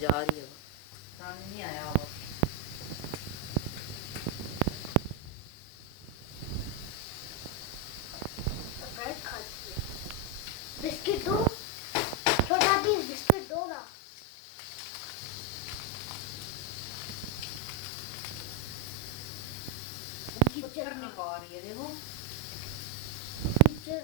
जा रही है समझ नहीं आया वो। ब्रेड खाती है। बिस्किट दो, छोटा पीस बिस्किट दो ना। पिक्चर नहीं पा रही है देखो। टीचर